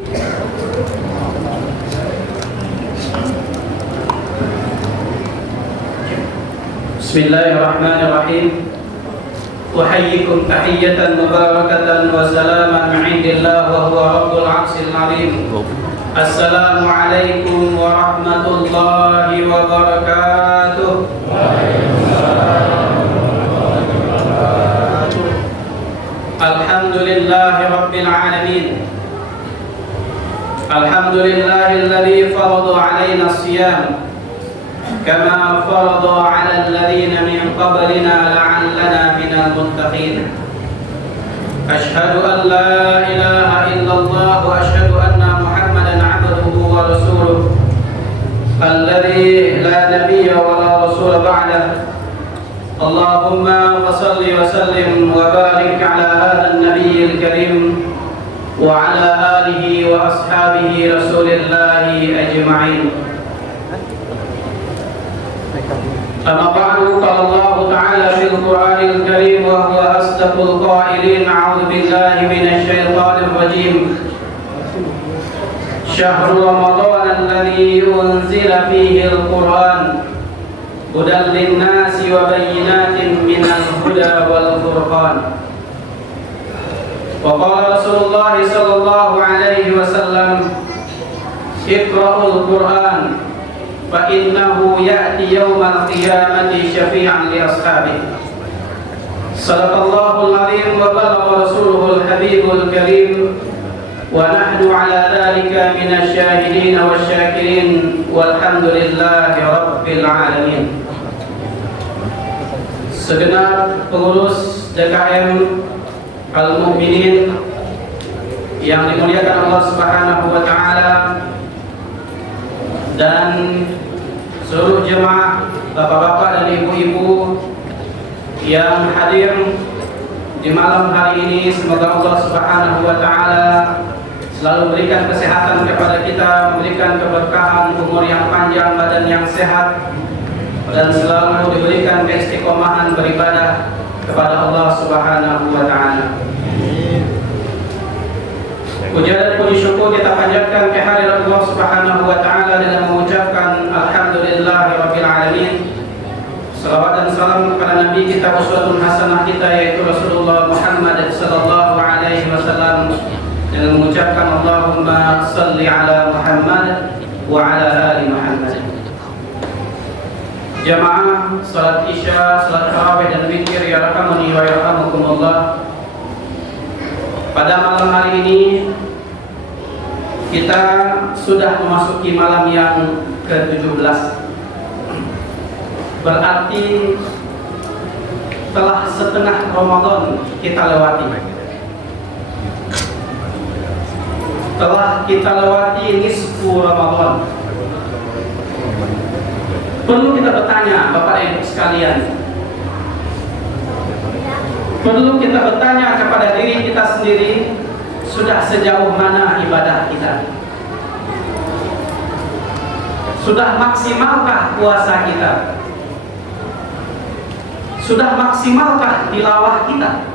Bismillahirrahmanirrahim. Uhayyikum tahiyyatan mubarakatan wa salaman 'indillah wa huwa rabbul 'arsyil 'azim. Assalamualaikum warahmatullahi wabarakatuh. Alhamdulillahi rabbil 'alamin. Alhamdulillahilladzi farada 'alaina as-siyam كما فرض على الذين من قبلنا لعلنا من المتقين. أشهد أن لا إله إلا الله وأشهد أن محمدا عبده ورسوله الذي لا نبي ولا رسول بعده. اللهم صل وسلم وبارك على هذا النبي الكريم وعلى آله وأصحابه رسول الله أجمعين. أما بعد قال الله تعالى في القرآن الكريم وهو أصدق القائلين أعوذ بالله من الشيطان الرجيم شهر رمضان الذي أنزل فيه القرآن هدى للناس وبينات من الهدى والفرقان. وقال رسول الله صلى الله عليه وسلم اقرأوا القرآن فإنه يأتي يوم القيامة شفيعا لأصحابه. صدق الله العظيم وبلغ رسوله الحبيب الكريم ونحن على ذلك من الشاهدين والشاكرين والحمد لله رب العالمين. Segenap pengurus DKM Al-Mu'minin yang dimuliakan Allah Subhanahu wa taala dan seluruh jemaah, bapak-bapak dan ibu-ibu yang hadir di malam hari ini, semoga Allah Subhanahu wa taala selalu memberikan kesehatan kepada kita, memberikan keberkahan, umur yang panjang, badan yang sehat, dan selalu diberikan keistiqomahan beribadah kepada Allah Subhanahu wa taala. Puja dan puji syukur kita panjatkan kehadirat Allah Subhanahu wa taala dengan mengucapkan alhamdulillahirabbil alamin. Salawat dan salam kepada nabi kita, uswatun hasanah kita, yaitu Rasulullah Muhammad sallallahu alaihi wasallam, dengan mengucapkan Allahumma salli ala Muhammad wa ala ali Muhammad. Jamaah salat Isya, salat tarawih dan zikir ya rahmani wa yarhamukumullah. Pada malam hari ini kita sudah memasuki malam yang ke-17. Berarti telah setengah Ramadan kita lewati. Telah kita lewati nisfu Ramadan. Perlu kita bertanya Bapak Ibu sekalian, perlu kita bertanya kepada diri kita sendiri, sudah sejauh mana ibadah kita? Sudah maksimalkah puasa kita? Sudah maksimalkah tilawah kita?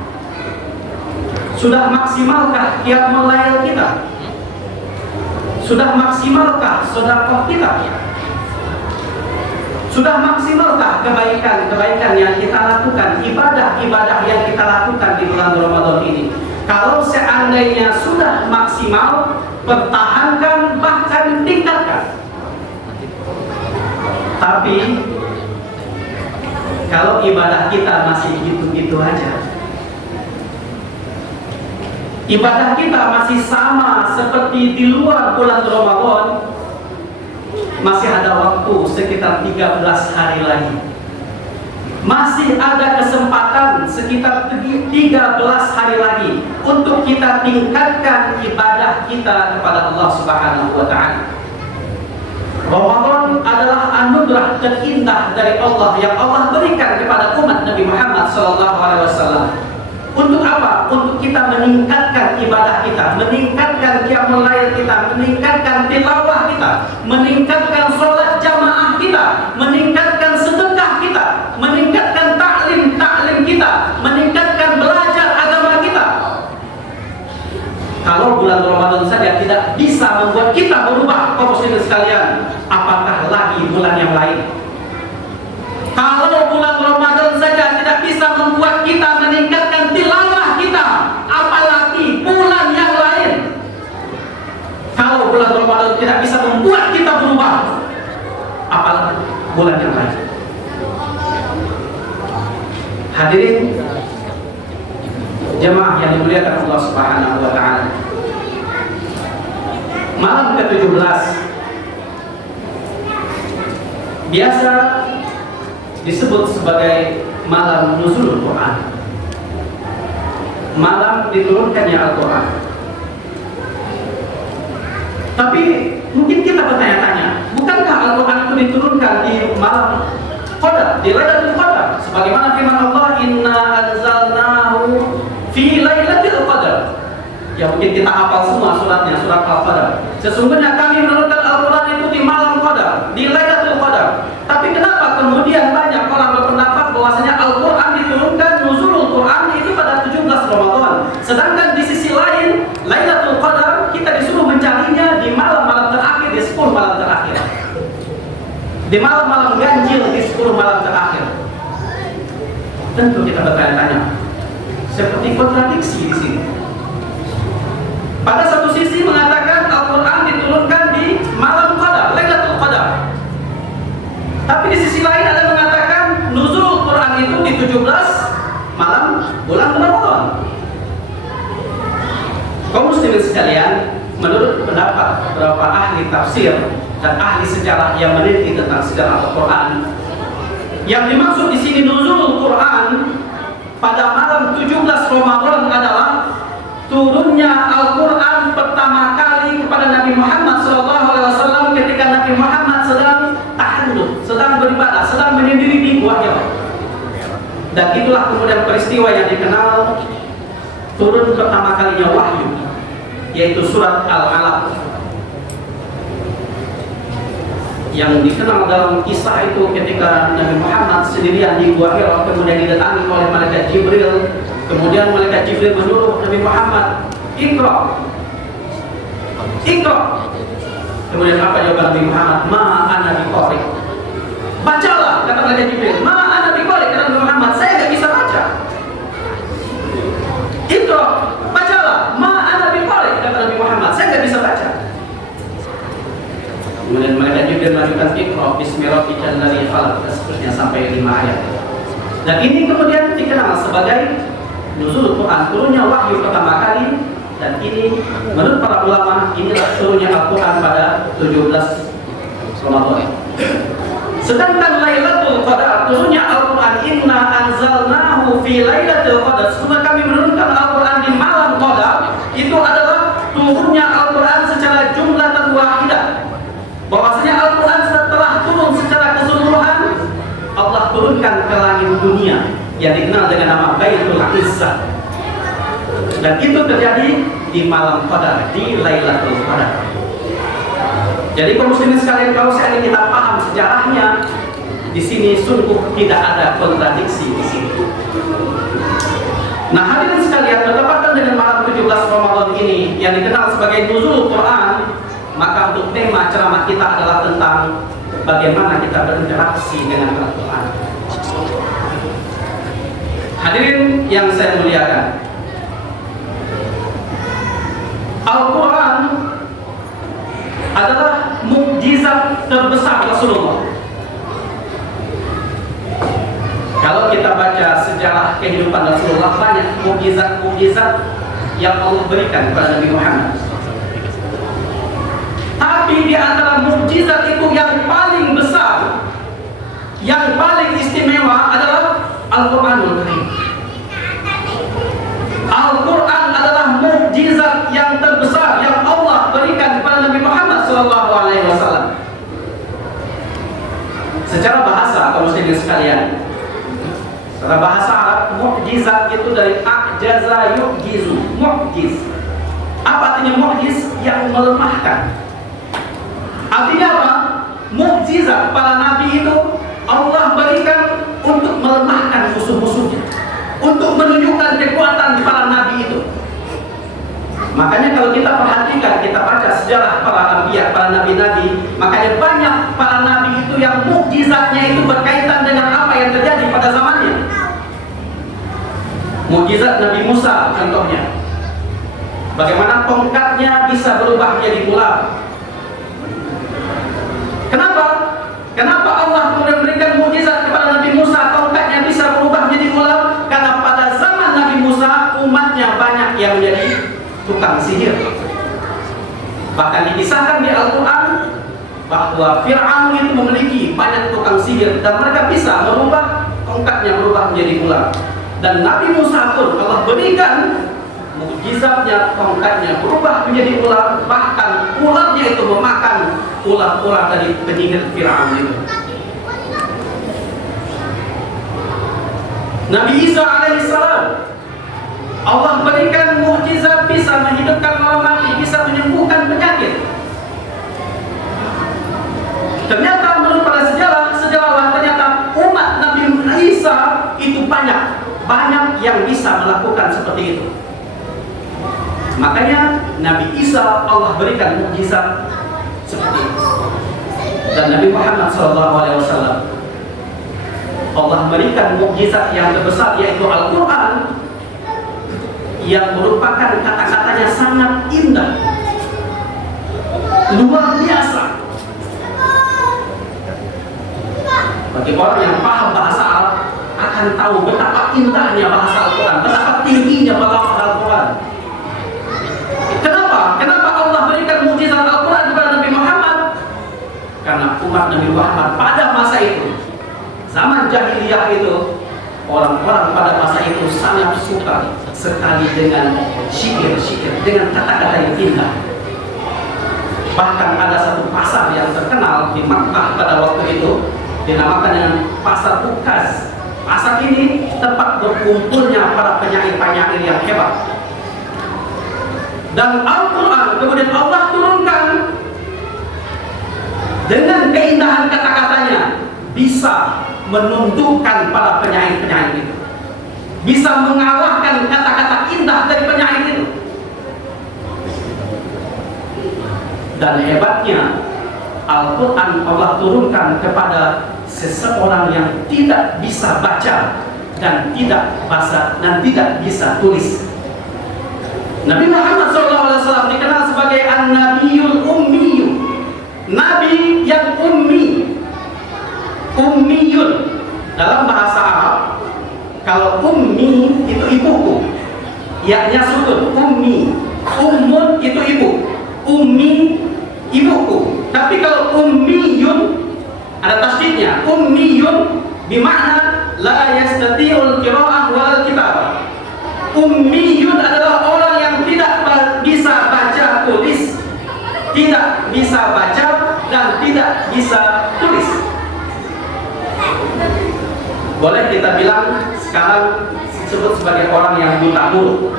Sudah maksimalkah qiyamul lail kita? Sudah maksimalkah sedekah kita? Sudah maksimalkah kebaikan-kebaikan yang kita lakukan, ibadah-ibadah yang kita lakukan di bulan Ramadan ini? Kalau seandainya sudah maksimal, pertahankan, bahkan tingkatkan. Tapi kalau ibadah kita masih gitu-gitu aja, ibadah kita masih sama seperti di luar bulan Ramadan, masih ada waktu sekitar 13 hari lagi. Masih ada kesempatan sekitar 13 hari lagi untuk kita tingkatkan ibadah kita kepada Allah Subhanahu wa taala. Ramadan adalah anugerah terindah dari Allah yang Allah berikan kepada umat Nabi Muhammad SAW. Untuk apa? Untuk kita meningkatkan ibadah kita, meningkatkan qiyamul lail kita, meningkatkan tilawah kita, meningkatkan salat jamaah kita, meningkatkan sedekah kita, meningkatkan taklim kita, meningkatkan belajar agama kita. Kalau bulan Ramadan saja tidak bisa membuat kita berubah, kaum muslimin sekalian, apakah lagi bulan yang lain? Kalau bulan Ramadan saja tidak bisa membuat kita meningkatkan tilawah kita, apalagi bulan yang lain. Kalau bulan Ramadan tidak bisa membuat kita berubah, apalagi bulan yang lain. Hadirin jemaah yang dimuliakan Allah Subhanahu wa taala. Malam ke-17 biasa disebut sebagai malam nuzulul Quran, malam diturunkannya Al-Quran. Tapi mungkin kita bertanya-tanya, bukankah Al-Quran itu diturunkan di malam Qadar, di Lailatul Qadar? Sebagaimana firman Allah, Inna anzalnahu fi Lailatul Qadar. Ya mungkin kita hafal semua suratnya, surat Al-Qadar. Sesungguhnya kami menurunkan Al-Quran itu di malam Qadar, di Lailatul Qadar. Tapi kenapa kemudian banyak orang berpendapat bahwasanya Al-Quran diturunkan, nuzulul Quran itu pada 17 Ramadan. Sedangkan di sisi lain, Lailatul Qadar kita disuruh mencarinya di malam-malam terakhir, di 10 malam terakhir. Di malam-malam ganjil, di 10 malam terakhir. Tentu kita bertanya-tanya, seperti kontradiksi di sini. Pada satu sisi mengatakan Al-Quran diturunkan di malam Qadar, Lailatul Qadar. Tapi di sisi lain ada mengatakan nuzul Quran itu di 17 malam bulan Ramadan. Kaum muslimin sekalian, menurut pendapat beberapa ahli tafsir dan ahli sejarah yang meneliti tentang sejarah Al-Quran, yang dimaksud di sini nuzul Quran pada malam 17 Ramadan adalah turunnya Al-Quran pertama kali kepada Nabi Muhammad SAW ketika Nabi Muhammad sedang tahannut, sedang beribadah, sedang menyendiri di Gua Hira. Dan itulah kemudian peristiwa yang dikenal turun pertama kalinya wahyu, yaitu surat Al-Alaq, yang dikenal dalam kisah itu ketika Nabi Muhammad sendirian di Gua Hira, kemudian didatangi oleh malaikat Jibril. Kemudian malaikat Jibril menyuruh Nabi Muhammad, Iqra, Iqra. Kemudian apa jawaban Nabi Muhammad? Ma ana biqari. Bacalah, kata malaikat Jibril. Ma ana biqari, kata Nabi Muhammad, saya enggak bisa baca. Iqra, bacalah. Ma ana biqari, kata Nabi Muhammad, saya enggak bisa baca. Kemudian malaikat Jibril melanjutkan, Iqra bismi rabbikal ladzi khalaq, seterusnya sampai 5 ayat. Dan ini kemudian dikenal sebagai nuzul Quran, turunnya wahyu pertama kali. Dan ini menurut para ulama, inilah turunnya Al-Quran pada 17 Ramadan. Sedangkan Lailatul Qadar, turunnya Al-Quran, Inna anzalnahu fi Lailatul Qadar, setelah kami menurunkan Al-Quran di malam Qadar, itu adalah turunnya Al-Quran secara jumlah dan wahidah. Bahwasanya Al-Quran setelah turun secara keseluruhan, Allah turunkan ke langit dunia yang dikenal dengan nama Baitul Izzah. Dan itu terjadi di malam Qadar, di Lailatul Qadar. Jadi kaum muslimin sekalian, kalau seandainya kita paham sejarahnya, di sini sungguh tidak ada kontradiksi di sini. Nah, hadirin sekalian, bertepatan dengan malam 17 Ramadan ini yang dikenal sebagai nuzul Quran, maka untuk tema ceramah kita adalah tentang bagaimana kita berinteraksi dengan Al-Quran. Hadirin yang saya muliakan, Al-Quran adalah mukjizat terbesar Rasulullah. Kalau kita baca sejarah kehidupan Rasulullah, banyak mukjizat-mukjizat yang Allah berikan kepada Nabi Muhammad. Tapi di antara mukjizat itu yang paling besar, yang paling istimewa adalah Al-Quranul Karim. Al-Quran adalah mukjizat yang terbesar yang Allah berikan kepada Nabi Muhammad SAW. Secara bahasa, kaum muslimin sekalian, secara bahasa Arab, mukjizat itu dari a'jaza yu'jizu, mukjiz. Apa artinya mukjiz? Yang melemahkan. Artinya apa? Mukjizat para nabi itu Allah berikan untuk melemahkan musuh-musuhnya, untuk menunjukkan kekuatan para nabi itu. Makanya kalau kita perhatikan, kita baca sejarah Mukjizat Nabi Musa contohnya, bagaimana tongkatnya bisa berubah menjadi ular. Kenapa? Kenapa Allah memberikan mukjizat kepada Nabi Musa, tongkatnya bisa berubah menjadi ular? Karena pada zaman Nabi Musa, umatnya banyak yang menjadi tukang sihir. Bahkan dikisahkan di Al-Quran bahwa Fir'aun itu memiliki banyak tukang sihir dan mereka bisa merubah tongkatnya berubah menjadi ular. Dan Nabi Musa pun Allah berikan mukjizatnya, tongkatnya berubah menjadi ular, bahkan ularnya itu memakan ular-ular dari penyihir Fir'aun itu. Nabi Isa alaihissalam, Allah berikan mukjizat bisa menghidupkan orang mati, bisa menyembuhkan penyakit. Ternyata menurut para sejarawan ternyata umat Nabi Isa itu banyak yang bisa melakukan seperti itu. Makanya Nabi Isa Allah berikan mukjizat seperti itu. Dan Nabi Muhammad SAW Allah berikan mukjizat yang terbesar, yaitu Al-Quran, yang merupakan kata-katanya sangat indah, luar biasa. Bagi orang yang paham bahasa Arab akan tahu betapa indahnya bahasa Al-Quran, betapa tingginya bahasa Al-Quran. Kenapa Allah berikan mukjizat Al-Quran kepada Nabi Muhammad? Karena umat Nabi Muhammad pada masa itu, zaman jahiliyah itu, orang-orang pada masa itu sangat suka sekali dengan syikir-syikir, dengan kata-kata yang indah. Bahkan ada satu pasar yang terkenal di Makkah pada waktu itu, dinamakan dengan Pasar Bukas. Pasar ini tempat berkumpulnya para penyair-penyair yang hebat. Dan Al-Quran kemudian Allah turunkan dengan keindahan kata-katanya, bisa menundukkan para penyair-penyair itu, bisa mengalahkan kata-kata indah dari penyair itu. Dan hebatnya Al-Quran Allah turunkan kepada seseorang yang tidak bisa baca dan tidak bisa tulis. Nabi Muhammad SAW dikenal sebagai An-Nabiyul Ummiyu, Nabi yang ummi. Ummiyun dalam bahasa Arab, kalau ummi itu ibuku, ya-nya sukun, ummi. Ummun itu ibu, ummi ibuku. Tapi kalau ummiyun ada tasdidnya, ummiyun bermakna la yastati'ul qira'ah wal kitabah. Ummiyun adalah orang yang tidak bisa baca tulis, tidak bisa baca dan tidak bisa tulis. Boleh kita bilang sekarang disebut sebagai orang yang buta huruf.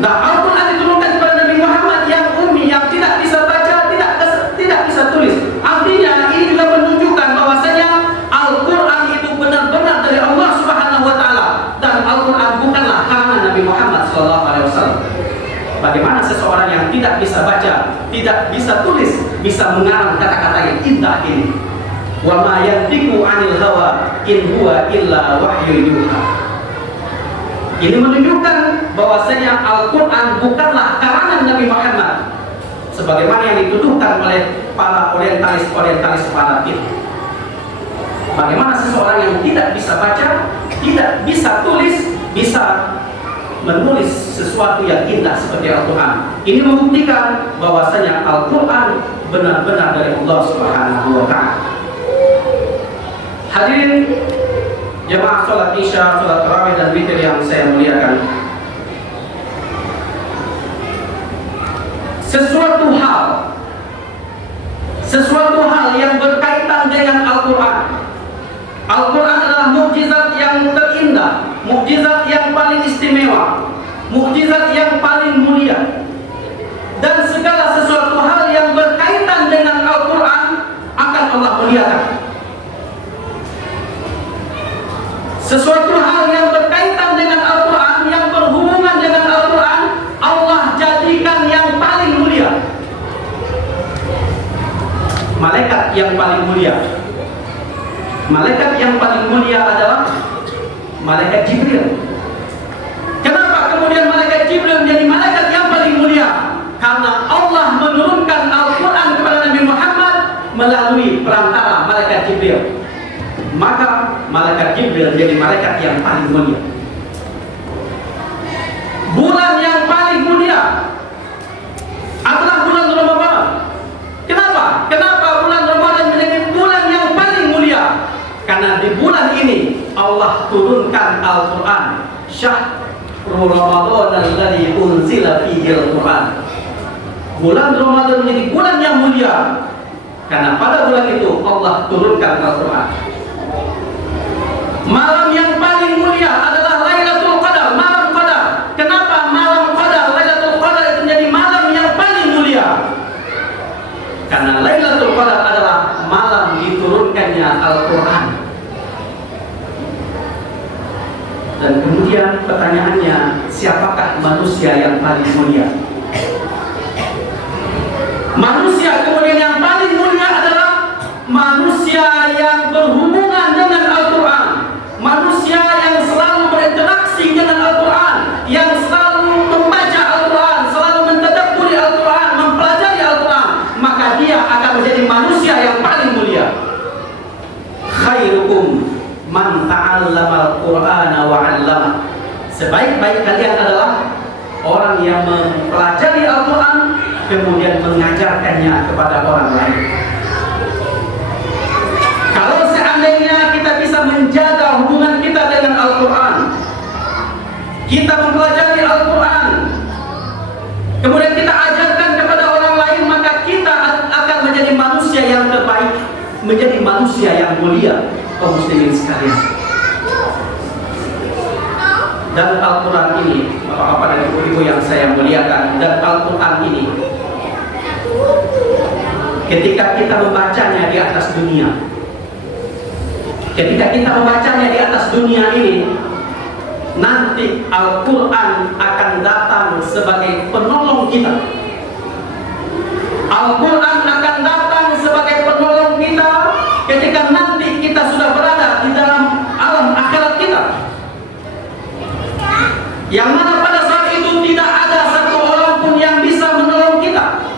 Nah, Al-Quran diturunkan kepada Nabi Muhammad yang ummi, yang tidak bisa baca, tidak bisa tulis. Artinya ini juga menunjukkan bahwasanya Al-Quran itu benar-benar dari Allah Subhanahu wa Ta'ala, dan Al-Quran bukanlah karangan Nabi Muhammad SAW. Bagaimana seseorang yang tidak bisa baca, tidak bisa tulis, bisa mengarang kata-kata yang indah ini? Wa ma yantiqu 'anil hawa in huwa illa wahyu yuha. Ini menunjukkan bahwasanya Al-Quran bukanlah karangan Nabi Muhammad sebagaimana yang dituduhkan oleh para orientalis fanatik. Bagaimana seseorang yang tidak bisa baca, tidak bisa tulis, bisa menulis sesuatu yang indah seperti Al-Quran. Ini membuktikan bahwasanya Al-Quran benar-benar dari Allah Subhanahu wa Ta'ala. Hadirin jemaah sholat isya, sholat tarawih dan witir yang saya muliakan, sesuatu hal yang berkaitan dengan Al-Quran. Al-Quran adalah mukjizat yang terindah, mukjizat yang paling istimewa, mukjizat yang paling mulia. Dan segala sesuatu hal yang berkaitan dengan Al-Quran akan Allah muliakan. Sesuatu hal yang berkaitan dengan Al-Quran, yang berhubungan dengan Al-Quran, Allah jadikan yang paling mulia. Malaikat yang paling mulia, malaikat yang paling mulia adalah malaikat Jibril. malaikat Jibril jadi malaikat yang paling mulia. Bulan yang paling mulia adalah bulan Ramadan. Kenapa? Kenapa bulan Ramadan menjadi bulan yang paling mulia? Karena di bulan ini Allah turunkan Al-Quran. Syahrul Ramadan alladzi unzila fihi Al-Quran. Bulan Ramadan menjadi bulan yang mulia karena pada bulan itu Allah turunkan Al-Quran. Malam yang paling mulia adalah Lailatul Qadar, malam Qadar. Kenapa malam Qadar, Lailatul Qadar itu menjadi malam yang paling mulia? Karena Lailatul Qadar adalah malam diturunkannya Al-Quran. Dan kemudian pertanyaannya, siapakah manusia yang paling mulia? Manusia kemudian yang paling mulia adalah manusia yang berhubungan dengan Al-Quran, manusia yang selalu berinteraksi dengan Al-Quran, yang selalu membaca Al-Quran, selalu mentadabburi Al-Quran, mempelajari Al-Quran, maka dia akan menjadi manusia yang paling mulia. Khairukum man ta'allama Al-Qur'ana wa 'allama. Sebaik-baik kalian adalah orang yang mempelajari Al-Quran kemudian mengajarkannya kepada orang lain. Kalau seandainya kita bisa menjaga hubungan kita dengan Al-Quran, kita mempelajari Al-Quran, kemudian kita ajarkan kepada orang lain, maka kita akan menjadi manusia yang terbaik, menjadi manusia yang mulia, kaum muslimin sekalian. Dan Al-Quran ini, bapak-bapak dan ibu-ibu yang saya muliakan, dan Al-Quran ini ketika kita membacanya di atas dunia, ketika kita membacanya di atas dunia ini, nanti Al-Quran akan datang sebagai penolong kita. Al-Quran akan datang sebagai penolong kita ketika nanti kita sudah berada di dalam alam akhirat kita, yang mana pada saat itu tidak ada satu orang pun yang bisa menolong kita.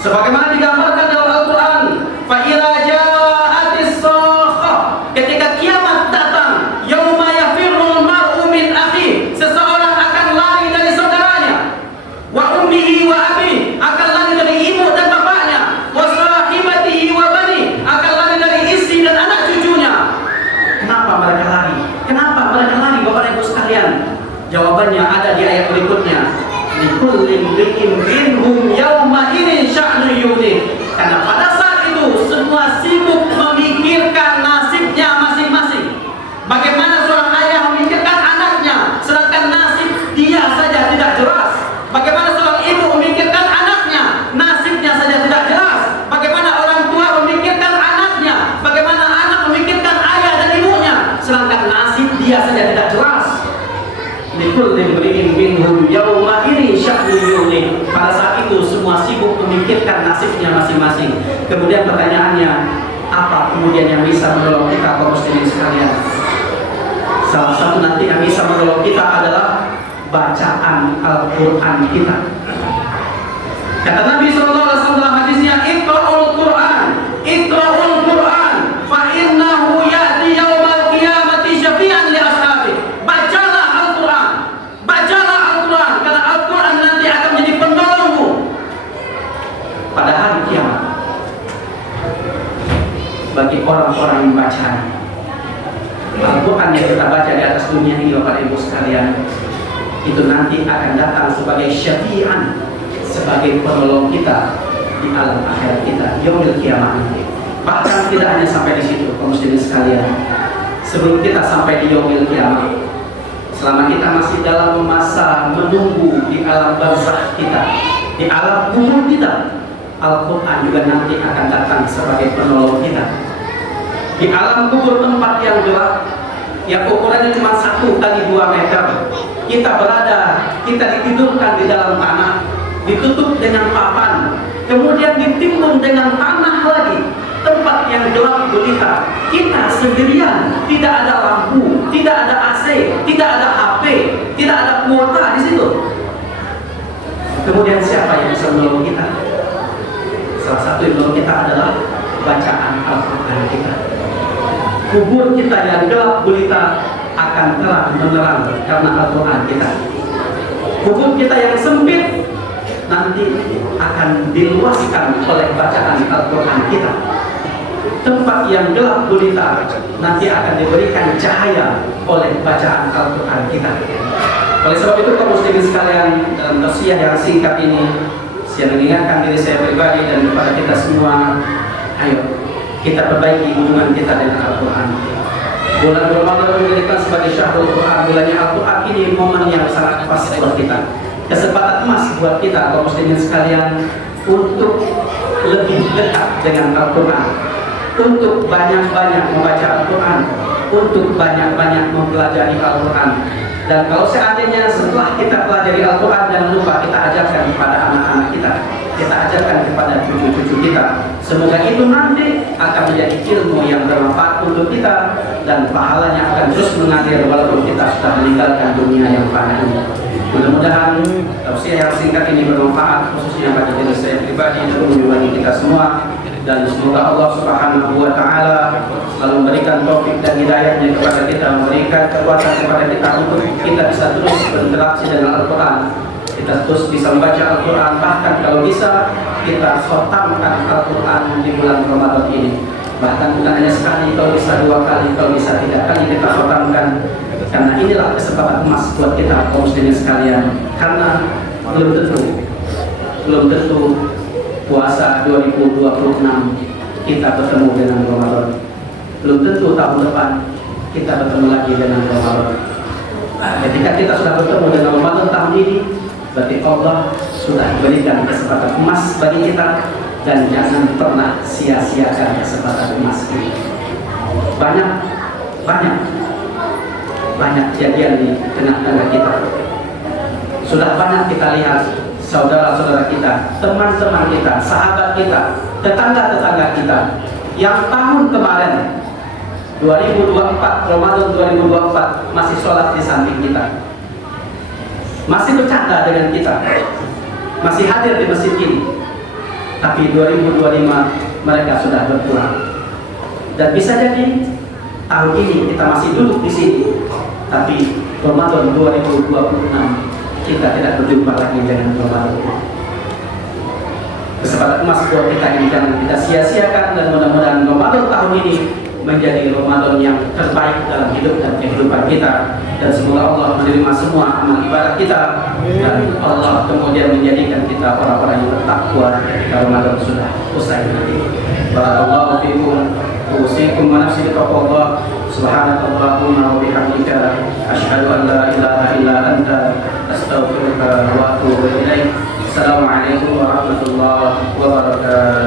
Sebagaimana digambarkan dalam Al-Quran, فَإِذَا جَاءَتِ الصَّاخَّةُ, ketika kiamat datang, يَوْمَ يَفِرُّ الْمَرْءُ مِنْ أَخِيهِ, seseorang akan lari dari saudaranya, وَأُمِّهِ وَأَبِيهِ, akan lari dari ibu dan bapaknya, وَصَاحِبَتِهِ وَبَنِيهِ, akan lari dari istri dan anak cucunya. Kenapa mereka lari? Kenapa mereka lari, Bapak Ibu sekalian? Jawabannya ada di ayat berikutnya. Likulli imri'in minhum yawma idzin sya'nun yughnih. Karena pada saat itu semua sibuk memikirkan nasibnya masing-masing. Bagaimana seorang ayah memikirkan anaknya, sedangkan nasib dia saja tidak jelas. Bagaimana seorang ibu memikirkan anaknya, nasibnya saja tidak jelas. Bagaimana orang tua memikirkan anaknya, bagaimana anak memikirkan ayah dan ibunya, sedangkan nasib dia saja tidak jelas. Likulli imri'in minhum yawma idzin sya'nun yughnih. Pada saat itu semua sibuk memikirkan nasibnya masing-masing. Kemudian pertanyaannya, apa kemudian yang bisa menolong kita, kaum muslimin sekalian? Salah satu nanti yang bisa menolong kita adalah bacaan Al-Quran kita. Kata Nabi SAW dalam hadisnya, Iqra'ul Quran, Iqra'ul Quran, fa innahu ya'ti yawmal qiyamati syafi'an li ashabi. Bacalah Al-Quran, bacalah Al-Quran, karena Al-Quran nanti akan menjadi penolongmu pada hari kiamat bagi orang-orang yang membacanya. Al-Quran yang kita baca di atas dunia ini, Bapak Ibu sekalian, itu nanti akan datang sebagai syafi'an, sebagai penolong kita di alam akhirat kita, yaumil kiamat. Bahkan tidak hanya sampai di situ, kaum muslimin sekalian. Sebelum kita sampai di yaumil kiamat, selama kita masih dalam masa menunggu di alam barzakh kita, di alam kubur kita, Al-Quran juga nanti akan datang sebagai penolong kita. Di alam kubur, tempat yang gelap, yang ukurannya cuma 1 kali 2 meter, kita berada, kita ditidurkan di dalam tanah, ditutup dengan papan, kemudian ditimbun dengan tanah lagi, tempat yang gelap gulita. Kita sendirian, tidak ada lampu, tidak ada AC, tidak ada HP, tidak ada kuota di situ. Kemudian siapa yang bisa menolong kita? Salah satu yang menolong kita adalah bacaan Al-Quran kita. kubur kita yang gelap gulita akan terang menerang karena Al-Quran kita. Kubur kita yang sempit nanti akan diluaskan oleh bacaan Al-Quran kita. Tempat yang gelap gulita nanti akan diberikan cahaya oleh bacaan Al-Quran kita. Oleh sebab itu kaum muslimin sekalian, dalam tausiah yang singkat ini saya mengingatkan diri saya pribadi dan kepada kita semua, ayo kita perbaiki hubungan kita dengan Al-Quran. Bulan Ramadan dijadikan sebagai syahrul Quran, bulannya Al-Quran ini momen yang sangat pas buat kita, kesempatan emas buat kita kaum muslimin sekalian untuk lebih dekat dengan Al-Quran, untuk banyak-banyak membaca Al-Quran, untuk banyak-banyak mempelajari Al-Quran. Dan kalau seandainya setelah kita pelajari Al-Quran dan lupa, kita ajarkan kepada anak-anak kita ajarkan kepada cucu-cucu kita. Semoga itu nanti akan menjadi ilmu yang bermanfaat untuk kita dan pahalanya akan terus mengalir walaupun kita sudah meninggalkan dunia yang fana ini. Mudah-mudahan tausiah yang singkat ini bermanfaat khususnya bagi diri saya pribadi dan bagi kita semua. Dan semoga Allah Subhanahu wa Ta'ala selalu memberikan taufik dan hidayahnya kepada kita, memberikan kekuatan kepada kita untuk kita bisa terus berinteraksi dengan Al-Quran, kita terus bisa membaca Al-Quran, bahkan kalau bisa kita khatamkan Al-Quran di bulan Ramadan ini. Bahkan bukan hanya sekali, kalau bisa 2 kali, kalau bisa 3 kali kita khatamkan, karena inilah kesempatan emas buat kita kaum muslimin sekalian. Karena belum tentu puasa 2026 kita bertemu dengan Ramadan. Belum tentu tahun depan kita bertemu lagi dengan Ramadan. Ketika kita sudah bertemu dengan Ramadan tahun ini, berarti Allah sudah berikan kesempatan emas bagi kita, dan jangan pernah sia-siakan kesempatan emas ini. Banyak kejadian di tengah-tengah kita. Sudah banyak kita lihat saudara-saudara kita, teman-teman kita, sahabat kita, tetangga-tetangga kita yang tahun kemarin 2024, Ramadan 2024 masih sholat di samping kita, masih bercanda dengan kita, masih hadir di masjid ini. Tapi 2025 mereka sudah berpulang. Dan bisa jadi tahun ini kita masih duduk di sini, tapi Ramadan 2026 kita tidak berjumpa lagi dengan Ramadan. Kesempatan emas buat kita ini jangan kita sia-siakan, dan mudah-mudahan Ramadan tahun ini menjadi Ramadan yang terbaik dalam hidup dan kehidupan kita, dan semoga Allah menerima semua amal ibadah kita, dan Allah kemudian menjadikan kita orang-orang yang bertakwa ketika Ramadan sudah usai nanti. Barakallahu fiikum, usikum wa nafsi bittaqwallah. Subhanakallahumma wa bihamdika asyhadu an la ilaha illa anta astaghfiruka wa atubu ilaik. Assalamualaikum warahmatullahi wabarakatuh.